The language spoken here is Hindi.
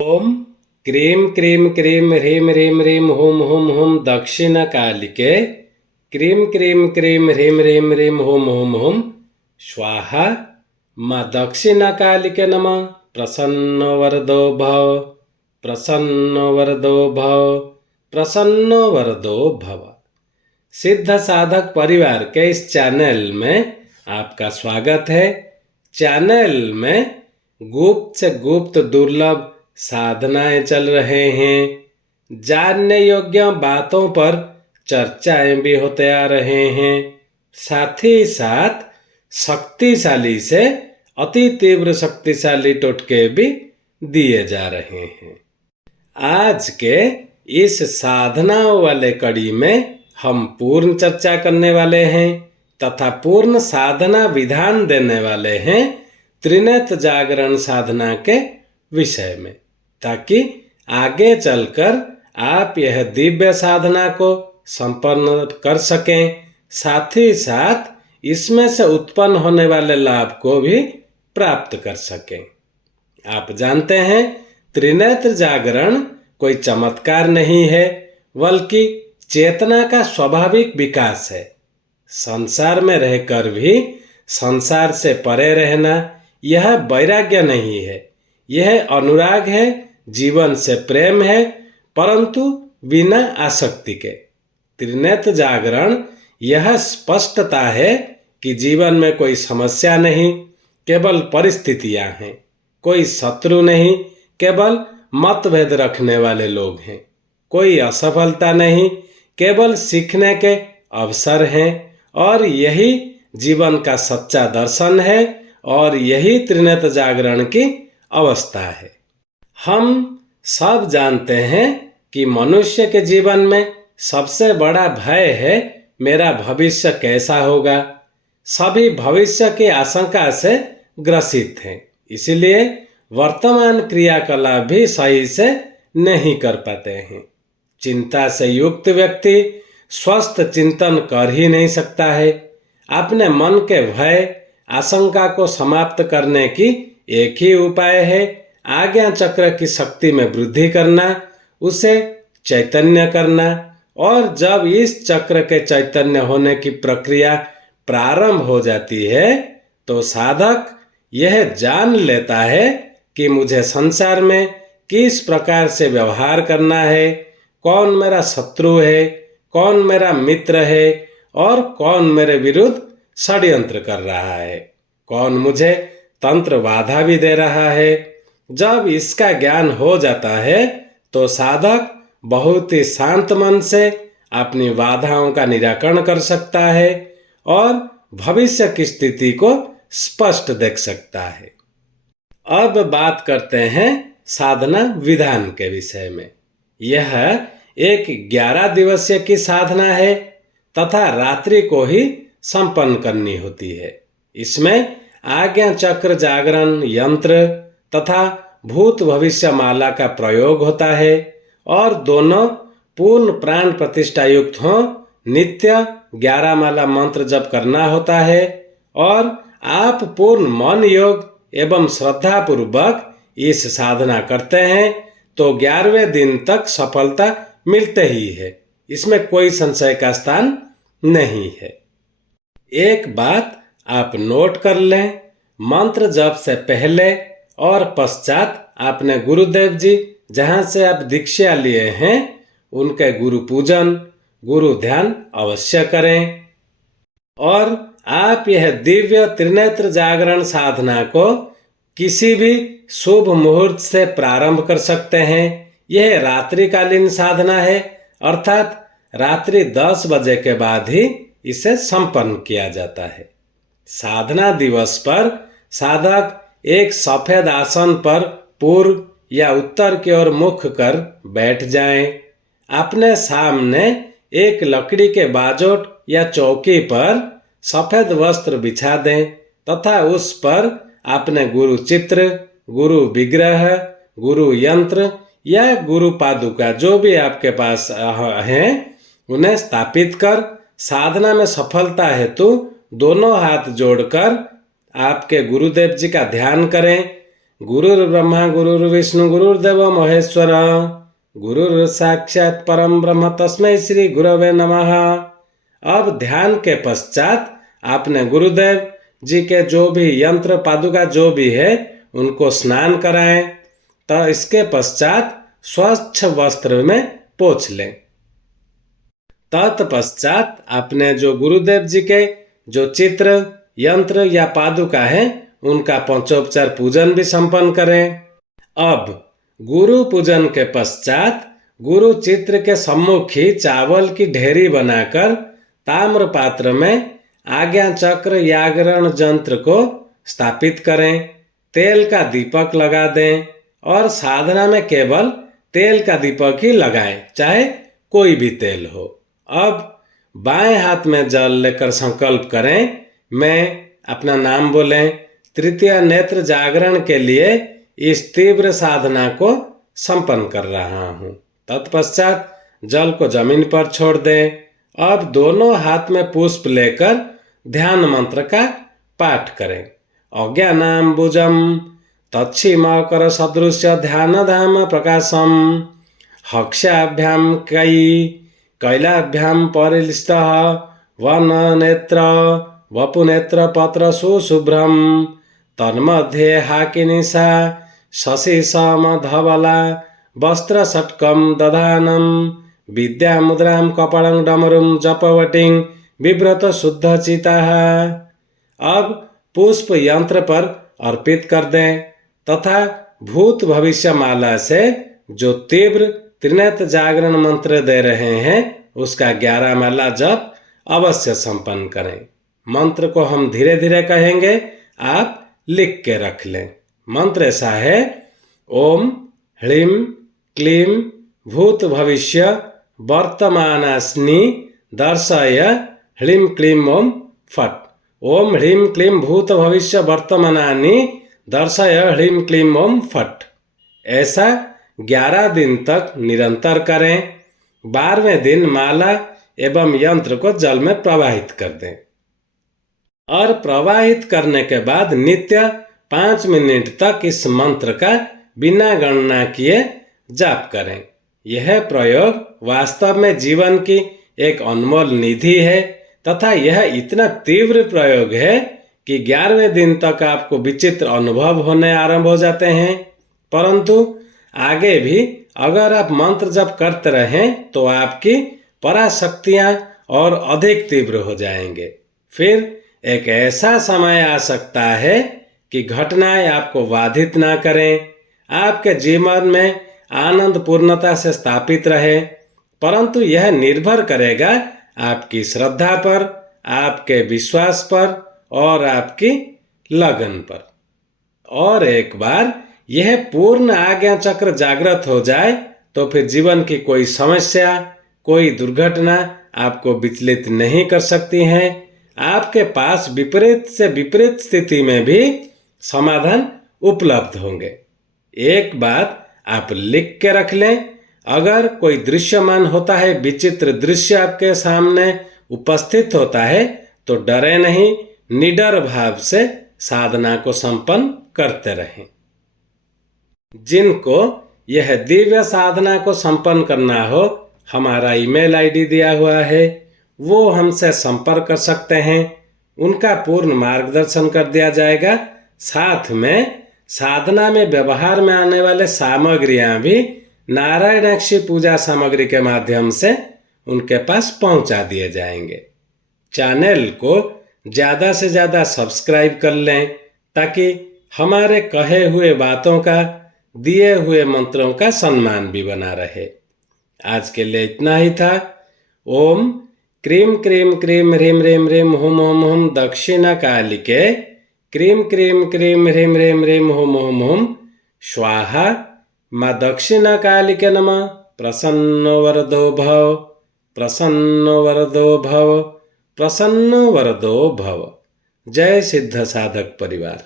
ओम क्रीं क्रीं क्रीं ह्रीं ह्रीं ह्रीं हुं हुं हुं दक्षिणकालिके क्रीं क्रीं क्रीं ह्रीं ह्रीं ह्रीं हुं हुं हुं स्वाहा। माँ दक्षिणकालिके नमः। प्रसन्नो वरदो भव, प्रसन्नो वरदो भव, प्रसन्नो वरदो भव। सिद्ध साधक परिवार के इस चैनल में आपका स्वागत है। चैनल में गुप्त से गुप्त दुर्लभ साधनाएं चल रहे हैं। जानने योग्य बातों पर चर्चाएं भी होते आ रहे हैं। साथ ही साथ शक्तिशाली से अति तीव्र शक्तिशाली टोटके भी दिए जा रहे हैं। आज के इस साधनाओं वाले कड़ी में हम पूर्ण चर्चा करने वाले हैं तथा पूर्ण साधना विधान देने वाले हैं त्रिनेत्र जागरण साधना के विषय में, ताकि आगे चलकर आप यह दिव्य साधना को संपन्न कर सकें, साथ ही साथ इसमें से उत्पन्न होने वाले लाभ को भी प्राप्त कर सकें। आप जानते हैं त्रिनेत्र जागरण कोई चमत्कार नहीं है, बल्कि चेतना का स्वाभाविक विकास है। संसार में रहकर भी संसार से परे रहना यह वैराग्य नहीं है, यह अनुराग है, जीवन से प्रेम है, परंतु बिना आसक्ति के। त्रिनेत्र जागरण यह स्पष्टता है कि जीवन में कोई समस्या नहीं, केवल परिस्थितियां हैं। कोई शत्रु नहीं, केवल मतभेद रखने वाले लोग हैं। कोई असफलता नहीं, केवल सीखने के अवसर हैं। और यही जीवन का सच्चा दर्शन है और यही त्रिनेत्र जागरण की अवस्था है। हम सब जानते हैं कि मनुष्य के जीवन में सबसे बड़ा भय है मेरा भविष्य कैसा होगा। सभी भविष्य की आशंका से ग्रसित हैं, इसलिए वर्तमान क्रियाकलाप भी सही से नहीं कर पाते हैं। चिंता से युक्त व्यक्ति स्वस्थ चिंतन कर ही नहीं सकता है। अपने मन के भय आशंका को समाप्त करने की एक ही उपाय है आज्ञा चक्र की शक्ति में वृद्धि करना, उसे चैतन्य करना। और जब इस चक्र के चैतन्य होने की प्रक्रिया प्रारंभ हो जाती है तो साधक यह जान लेता है कि मुझे संसार में किस प्रकार से व्यवहार करना है, कौन मेरा शत्रु है, कौन मेरा मित्र है और कौन मेरे विरुद्ध षड्यंत्र कर रहा है, कौन मुझे तंत्र बाधा भी दे रहा है। जब इसका ज्ञान हो जाता है तो साधक बहुत ही शांत मन से अपनी बाधाओं का निराकरण कर सकता है और भविष्य की स्थिति को स्पष्ट देख सकता है। अब बात करते हैं साधना विधान के विषय में। यह एक 11 दिवसीय की साधना है तथा रात्रि को ही संपन्न करनी होती है। इसमें आज्ञा चक्र जागरण यंत्र तथा भूत भविष्य माला का प्रयोग होता है और दोनों पूर्ण प्राण प्रतिष्ठा युक्त हों। नित्य 11 माला मंत्र जप करना होता है और आप पूर्ण मन योग एवं श्रद्धा पूर्वक इस साधना करते हैं तो 11वें दिन तक सफलता मिलते ही है, इसमें कोई संशय का स्थान नहीं है। एक बात आप नोट कर लें, मंत्र जप से पहले और पश्चात आपने गुरुदेव जी जहां से आप दीक्षा लिए हैं उनके गुरु पूजन गुरु ध्यान अवश्य करें। और आप यह दिव्य त्रिनेत्र जागरण साधना को किसी भी शुभ मुहूर्त से प्रारंभ कर सकते हैं। यह रात्रिकालीन साधना है, अर्थात रात्रि 10 बजे के बाद ही इसे संपन्न किया जाता है। साधना दिवस पर साधक एक सफेद आसन पर पूर्व या उत्तर की ओर मुख कर बैठ जाएं। अपने सामने एक लकड़ी के बाजोट या चौकी पर सफेद वस्त्र बिछा दें तथा उस पर अपने गुरु चित्र, गुरु विग्रह, गुरु यंत्र या गुरु पादुका जो भी आपके पास हैं उन्हें स्थापित कर साधना में सफलता हेतु दोनों हाथ जोड़कर आपके गुरुदेव जी का ध्यान करें। गुरुर्ब्रह्मा गुरुर्विष्णु गुरुर्देव महेश्वर गुरुर्साक्षात् परम ब्रह्म तस्मै श्री गुरवे नमः। अब ध्यान के पश्चात आपने गुरुदेव जी के जो भी यंत्र पादुका जो भी है उनको स्नान कराएं। तो इसके पश्चात स्वच्छ वस्त्र में पोंछ लें। तत्पश्चात आपने जो गुरुदेव जी के जो चित्र यंत्र या पादुका है उनका पंचोपचार पूजन भी संपन्न करें। अब गुरु पूजन के पश्चात गुरु चित्र के सम्मुख ही चावल की ढेरी बनाकर ताम्र पात्र में आज्ञा चक्र यागरण यंत्र को स्थापित करें। तेल का दीपक लगा दें और साधना में केवल तेल का दीपक ही लगाएं, चाहे कोई भी तेल हो। अब बाएं हाथ में जल लेकर संकल्प करें, मैं अपना नाम बोलें। तृतीय नेत्र जागरण के लिए इस तीव्र साधना को संपन्न कर रहा हूँ। तत्पश्चात जल को जमीन पर छोड़ दें। अब दोनों हाथ में पुष्प लेकर ध्यान मंत्र का पाठ करें। अज्ञानाम्बुजं तच्छिमकर सदृश्य ध्यान धाम प्रकाशम हक्षाभ्यां कैलाभ्यां परिलिष्टः वन नेत्र वपुनेत्र पत्र सुशुभ्रम तन्मध्ये हाकिनिशा शशि समधवला वस्त्र षट्कं दधानं विद्या मुद्रां कपालं डमरुं जपवटिं विव्रत शुद्ध चिताः। अब पुष्प यंत्र पर अर्पित कर दें तथा भूत भविष्य माला से जो तीव्र त्रिनेत्र जागरण मंत्र दे रहे हैं उसका 11 माला जप अवश्य संपन्न करें। मंत्र को हम धीरे धीरे कहेंगे, आप लिख के रख लें। मंत्र ऐसा है, ओम ह्लीं क्लीं भूत भविष्य वर्तमानास्नि दर्शय ह्लीं क्लीं ओम फट। ओम ह्लीं क्लीं भूत भविष्य वर्तमानानि दर्शय ह्लीं क्लीं ओम फट। ऐसा 11 दिन तक निरंतर करें। 12वें दिन माला एवं यंत्र को जल में प्रवाहित कर दें और प्रवाहित करने के बाद नित्य 5 मिनट तक इस मंत्र का बिना गणना किए जाप करें। यह प्रयोग वास्तव में जीवन की एक अनमोल निधि है तथा यह इतना तीव्र प्रयोग है कि 11वें दिन तक आपको विचित्र अनुभव होने आरंभ हो जाते हैं। परंतु आगे भी अगर आप मंत्र जप करते रहें तो आपकी पराशक्तियां और अधिक तीव्र हो जाएंगे। फिर एक ऐसा समय आ सकता है कि घटनाएं आपको बाधित ना करें, आपके जीवन में आनंद पूर्णता से स्थापित रहे। परंतु यह निर्भर करेगा आपकी श्रद्धा पर, आपके विश्वास पर और आपकी लगन पर। और एक बार यह पूर्ण आज्ञा चक्र जागृत हो जाए तो फिर जीवन की कोई समस्या, कोई दुर्घटना आपको विचलित नहीं कर सकती हैं। आपके पास विपरीत से विपरीत स्थिति में भी समाधान उपलब्ध होंगे। एक बात आप लिख के रख लें, अगर कोई दृश्यमान होता है, विचित्र दृश्य आपके सामने उपस्थित होता है तो डरे नहीं, निडर भाव से साधना को संपन्न करते रहें। जिनको यह दिव्य साधना को संपन्न करना हो, हमारा ईमेल आईडी दिया हुआ है, वो हमसे संपर्क कर सकते हैं। उनका पूर्ण मार्गदर्शन कर दिया जाएगा। साथ में साधना में व्यवहार में आने वाले सामग्रियां भी नारायणाक्षी पूजा सामग्री के माध्यम से उनके पास पहुंचा दिए जाएंगे। चैनल को ज़्यादा से ज़्यादा सब्सक्राइब कर लें ताकि हमारे कहे हुए बातों का, दिए हुए मंत्रों का सम्मान भी बना रहे। आज के लिए इतना ही था। ओम क्रीम क्रीम क्रीम ह्रीं ह्रीं ह्रीं हुम हुम हुम दक्षिणा कालिके क्रीम क्रीम क्रीम ह्रीं ह्रीं ह्रीं हुम हुम हुम स्वाहा। माँ दक्षिणा कालिके नमः। प्रसन्नो वरदो भव, प्रसन्नो वरदो भव, प्रसन्नो वरदो भव। जय सिद्ध साधक परिवार।